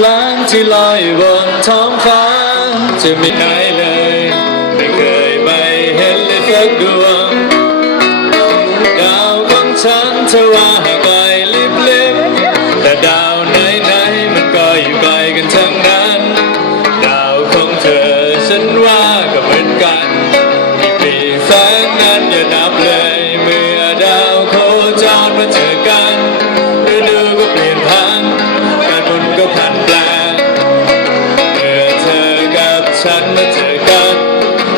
แรงที่ลอยบนท้องฟ้า จะไม่หายเลย ไม่เคยไปเห็นเลยสักดวง ดาวของฉันเธว่าไกลลิบลิบแต่ดาวไหนไหนมันก็อยู่ไกลกันทั้งนั้น ดาวของเธอฉันว่าก็เหมือนกันอีกปีแสงนั้นอย่านับเลย เมื่อดาวโคจรมาเจอกัน ฉันมาเจอกัน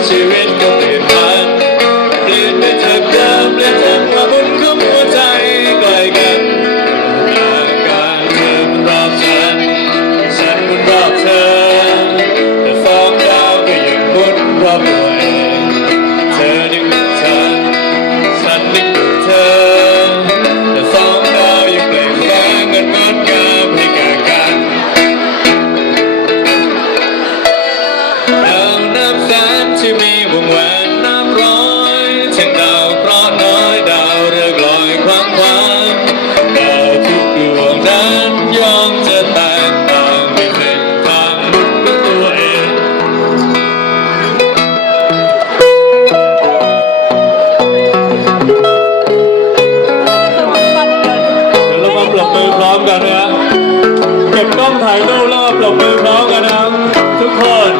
ชีวิตก็เปลี่ยนผันเปลี่ยนไปจากเดิมและทำมาบนคุ้มหัวใจใกล้กันอางการเธอมันรอบฉัน ฉันมันรอบเธอ แต่ฟองดาวก็ยังมุนรอบอปเธอยัง วงแหวนน้ำร้อยเช่นดาวเคราะห์น้อยดาวเรือกลอยคว้างคว้างดาวทุกดวงนั้นย่อมจะแตกต่างไม่เป็นทางลุ้นตัวเองเดี๋ยวเรามาปรบมือพร้อมกันนะเก็บกล้องถ่ายรูปแล้วปรบมือพร้อมกันนะทุกคน